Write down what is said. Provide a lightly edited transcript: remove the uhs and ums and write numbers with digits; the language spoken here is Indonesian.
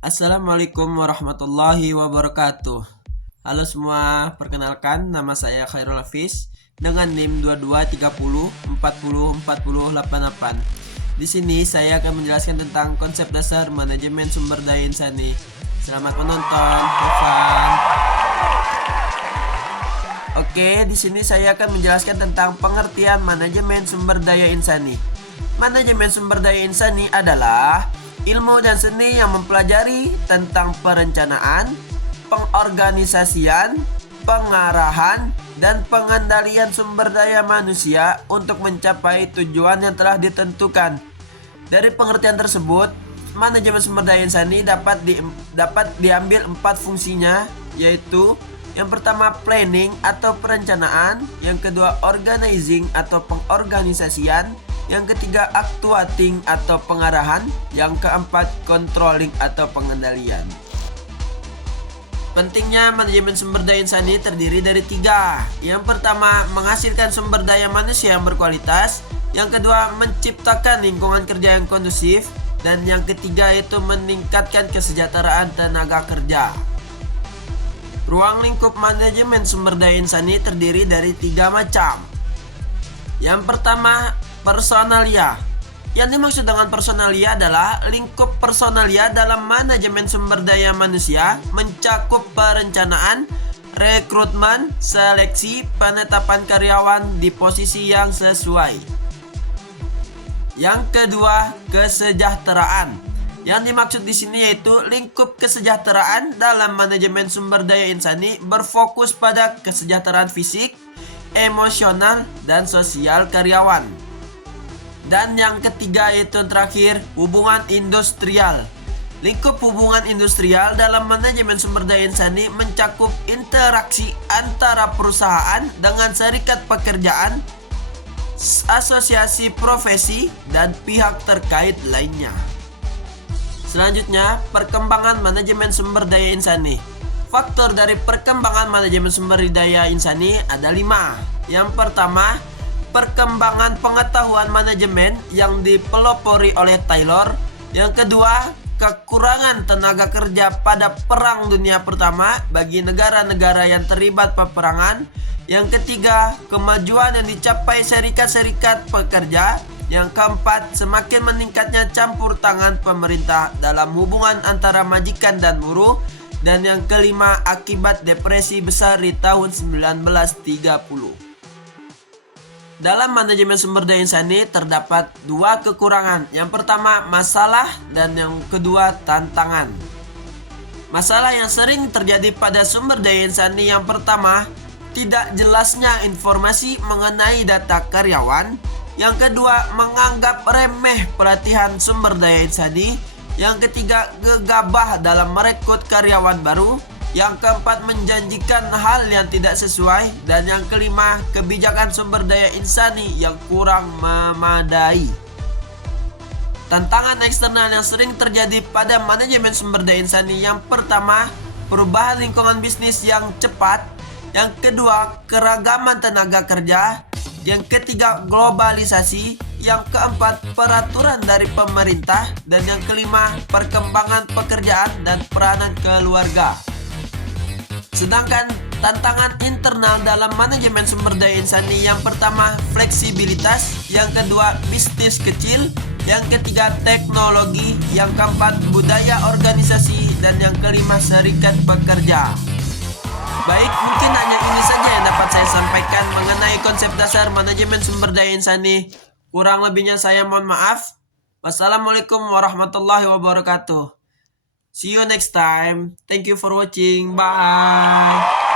Assalamualaikum warahmatullahi wabarakatuh. Halo semua, perkenalkan nama saya Khairul Hafiz dengan NIM 2230404088. Di sini saya akan menjelaskan tentang konsep dasar manajemen sumber daya insani. Selamat menonton, have fun. Oke, di sini saya akan menjelaskan tentang pengertian manajemen sumber daya insani. Manajemen sumber daya insani adalah ilmu dan seni yang mempelajari tentang perencanaan, pengorganisasian, pengarahan, dan pengendalian sumber daya manusia untuk mencapai tujuan yang telah ditentukan. Dari pengertian tersebut, manajemen sumber daya insani dapat diambil 4 fungsinya, yaitu yang pertama planning atau perencanaan, yang kedua organizing atau pengorganisasian, yang ketiga actuating atau pengarahan, yang keempat controlling atau pengendalian. Pentingnya manajemen sumber daya insani terdiri dari 3. Yang pertama, menghasilkan sumber daya manusia yang berkualitas. Yang kedua, menciptakan lingkungan kerja yang kondusif. Dan yang ketiga itu meningkatkan kesejahteraan tenaga kerja. Ruang lingkup manajemen sumber daya insani terdiri dari 3 macam. Yang pertama, personalia. Yang dimaksud dengan personalia adalah lingkup personalia dalam manajemen sumber daya manusia mencakup perencanaan, rekrutmen, seleksi, penetapan karyawan di posisi yang sesuai. Yang kedua, kesejahteraan. Yang dimaksud di sini yaitu lingkup kesejahteraan dalam manajemen sumber daya insani berfokus pada kesejahteraan fisik, emosional, dan sosial karyawan. Dan yang ketiga itu terakhir, hubungan industrial. Lingkup hubungan industrial dalam manajemen sumber daya insani mencakup interaksi antara perusahaan dengan serikat pekerjaan, asosiasi profesi, dan pihak terkait lainnya. Selanjutnya, perkembangan manajemen sumber daya insani. Faktor dari perkembangan manajemen sumber daya insani ada 5. Yang pertama, perkembangan pengetahuan manajemen yang dipelopori oleh Taylor. Yang kedua, kekurangan tenaga kerja pada Perang Dunia Pertama bagi negara-negara yang terlibat peperangan. Yang ketiga, kemajuan yang dicapai serikat-serikat pekerja. Yang keempat, semakin meningkatnya campur tangan pemerintah dalam hubungan antara majikan dan buruh. Dan yang kelima, akibat depresi besar di tahun 1930. Dalam manajemen sumber daya insani terdapat 2 kekurangan. Yang pertama, masalah, dan yang kedua, tantangan. Masalah yang sering terjadi pada sumber daya insani yang pertama, tidak jelasnya informasi mengenai data karyawan. Yang kedua, menganggap remeh pelatihan sumber daya insani. Yang ketiga, gegabah dalam merekrut karyawan baru. Yang keempat, menjanjikan hal yang tidak sesuai. Dan yang kelima, kebijakan sumber daya insani yang kurang memadai. Tantangan eksternal yang sering terjadi pada manajemen sumber daya insani yang pertama, perubahan lingkungan bisnis yang cepat. Yang kedua, keragaman tenaga kerja. Yang ketiga, globalisasi. Yang keempat, peraturan dari pemerintah. Dan yang kelima, perkembangan pekerjaan dan peranan keluarga. Sedangkan tantangan internal dalam manajemen sumber daya insani yang pertama, fleksibilitas. Yang kedua, bisnis kecil. Yang ketiga, teknologi. Yang keempat, budaya organisasi. Dan yang kelima, serikat pekerja. Baik, mungkin hanya ini saja yang dapat saya sampaikan mengenai konsep dasar manajemen sumber daya insani. Kurang lebihnya saya mohon maaf. Wassalamualaikum warahmatullahi wabarakatuh. See you next time. Thank you for watching. Bye.